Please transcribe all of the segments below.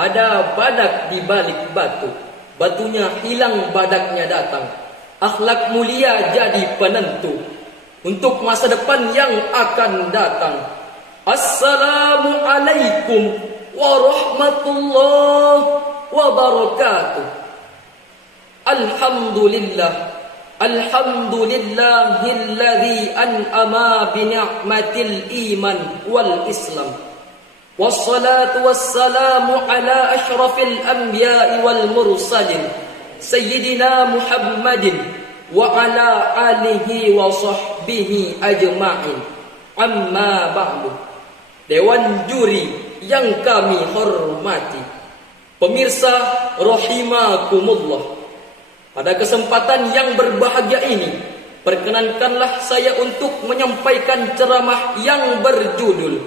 ada badak di balik batu. Batunya hilang, badaknya datang. Akhlak mulia jadi penentu untuk masa depan yang akan datang. Assalamualaikum warahmatullahi wabarakatuh. Alhamdulillah. Alhamdulillahilladzi an'ama bi ni'matil iman wal islam. Wassalatu wassalamu ala asyrafil anbiya'i wal mursalin sayyidina Muhammadin wa ala alihi wa sahbihi ajma'in. Amma ba'du. Dewan juri yang kami hormati, pemirsa rahimakumullah, pada kesempatan yang berbahagia ini, perkenankanlah saya untuk menyampaikan ceramah yang berjudul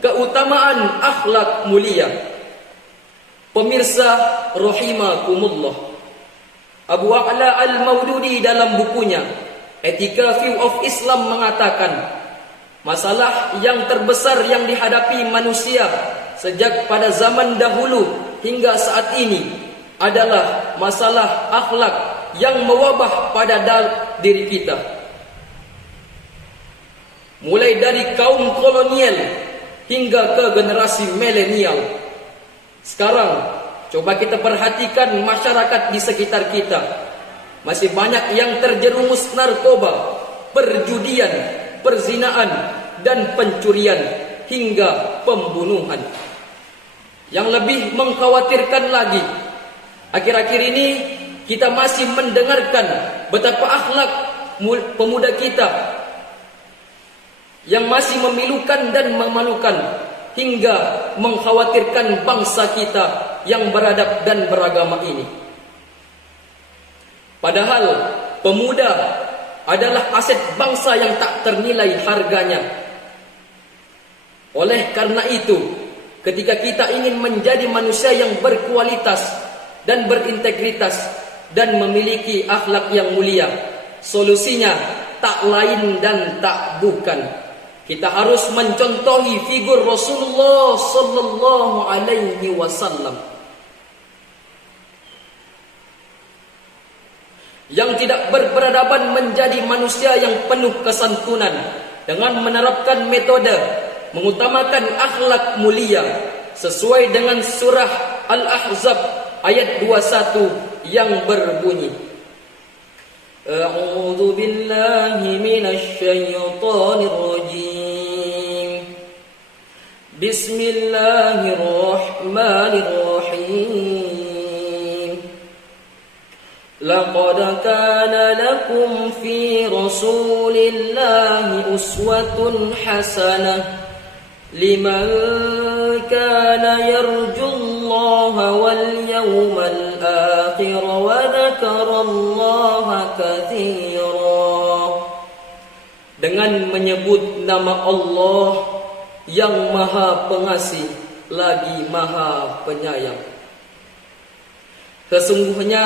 Keutamaan Akhlak Mulia. Pemirsa rahimakumullah, Abu A'la Al-Maududi dalam bukunya Ethical View of Islam mengatakan, masalah yang terbesar yang dihadapi manusia sejak pada zaman dahulu hingga saat ini adalah masalah akhlak yang mewabah pada diri kita. Mulai dari kaum kolonial hingga ke generasi milenial. Sekarang coba kita perhatikan masyarakat di sekitar kita. Masih banyak yang terjerumus narkoba, perjudian, perzinaan, dan pencurian hingga pembunuhan. Yang lebih mengkhawatirkan lagi, akhir-akhir ini kita masih mendengarkan betapa akhlak pemuda kita yang masih memilukan dan memalukan hingga mengkhawatirkan bangsa kita yang beradab dan beragama ini. Padahal pemuda adalah aset bangsa yang tak ternilai harganya. Oleh karena itu, ketika kita ingin menjadi manusia yang berkualitas dan berintegritas dan memiliki akhlak yang mulia, solusinya tak lain dan tak bukan, kita harus mencontohi figur Rasulullah sallallahu alaihi wasallam yang tidak berperadaban menjadi manusia yang penuh kesantunan dengan menerapkan metode mengutamakan akhlak mulia sesuai dengan surah Al-Ahzab ayat 21 yang berbunyi, A'udzu billahi minasy syaithanir rajim. Bismillahirrahmanirrahim. Laqad kana lakum fi rasulillahi uswatun hasanah liman kana yarjullaha wal yawmal akhir wa dzakarallaha katsira. Dengan menyebut nama Allah yang Maha Pengasih lagi Maha Penyayang. Sesungguhnya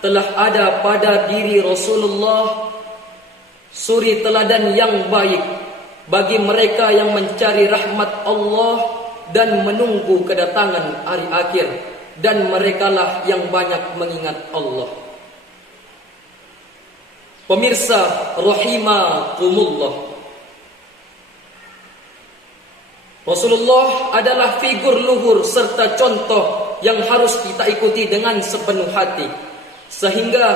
telah ada pada diri Rasulullah suri teladan yang baik bagi mereka yang mencari rahmat Allah dan menunggu kedatangan hari akhir, dan merekalah yang banyak mengingat Allah. Pemirsa rahimakumullah, Rasulullah adalah figur luhur serta contoh yang harus kita ikuti dengan sepenuh hati. Sehingga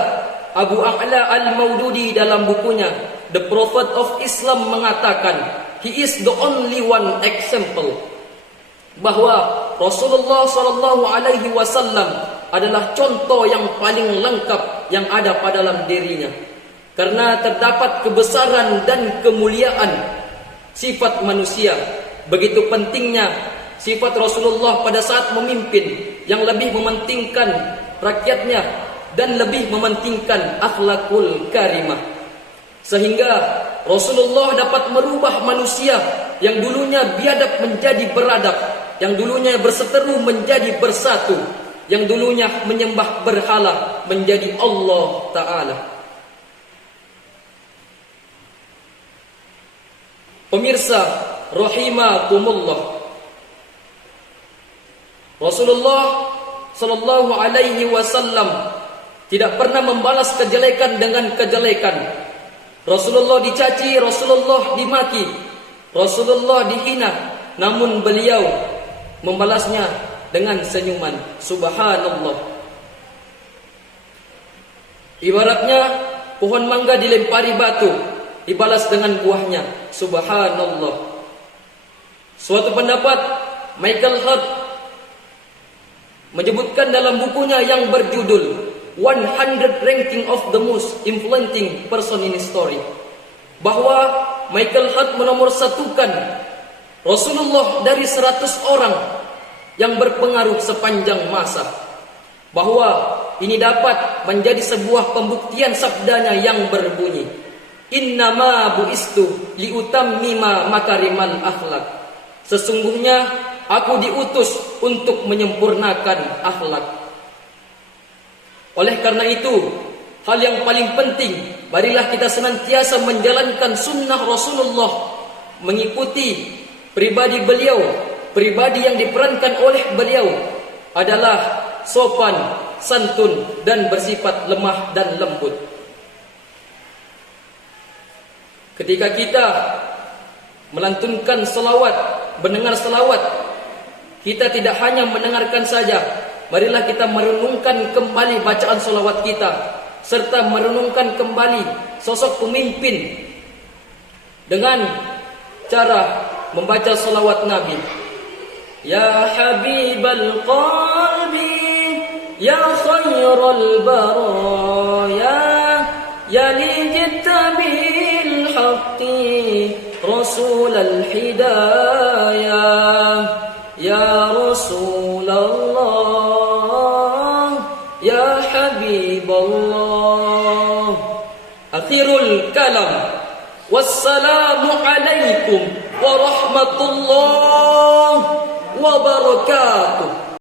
Abu A'la Al-Maududi dalam bukunya The Prophet of Islam mengatakan, he is the only one example, bahwa Rasulullah sallallahu alaihi wasallam adalah contoh yang paling lengkap yang ada pada dalam dirinya, karena terdapat kebesaran dan kemuliaan sifat manusia. Begitu pentingnya sifat Rasulullah pada saat memimpin, yang lebih mementingkan rakyatnya dan lebih mementingkan akhlakul karimah, sehingga Rasulullah dapat merubah manusia yang dulunya biadab menjadi beradab, yang dulunya berseteru menjadi bersatu, yang dulunya menyembah berhala menjadi Allah Ta'ala. Pemirsa rahimakumullah, Rasulullah sallallahu alaihi wasallam tidak pernah membalas kejelekan dengan kejelekan. Rasulullah dicaci, Rasulullah dimaki, Rasulullah dihina, namun beliau membalasnya dengan senyuman. Subhanallah. Ibaratnya pohon mangga dilempari batu, dibalas dengan buahnya. Subhanallah. Suatu pendapat, Michael Hart menyebutkan dalam bukunya yang berjudul 100 Ranking of the Most Influencing Person in History, bahwa Michael Hart menomorsatukan Rasulullah dari 100 orang yang berpengaruh sepanjang masa, bahwa ini dapat menjadi sebuah pembuktian sabdanya yang berbunyi, innama buistu liutammima makarimal akhlak. Sesungguhnya aku diutus untuk menyempurnakan akhlak. Oleh karena itu, hal yang paling penting, marilah kita senantiasa menjalankan sunnah Rasulullah, mengikuti pribadi beliau. Pribadi yang diperankan oleh beliau adalah sopan, santun, dan bersifat lemah dan lembut. Ketika kita melantunkan selawat, mendengar selawat, kita tidak hanya mendengarkan saja, marilah kita merenungkan kembali bacaan selawat kita, serta merenungkan kembali sosok pemimpin dengan cara membaca selawat Nabi. Ya Habibal Qalbi, Ya Khairal Baraya, Ya Lijita Bil Haqqi, Rasulal Hidayah, Ya Rasulullah, Ya Habiballah. Akhirul kalam, wassalamu alaikum warahmatullahi wabarakatuh.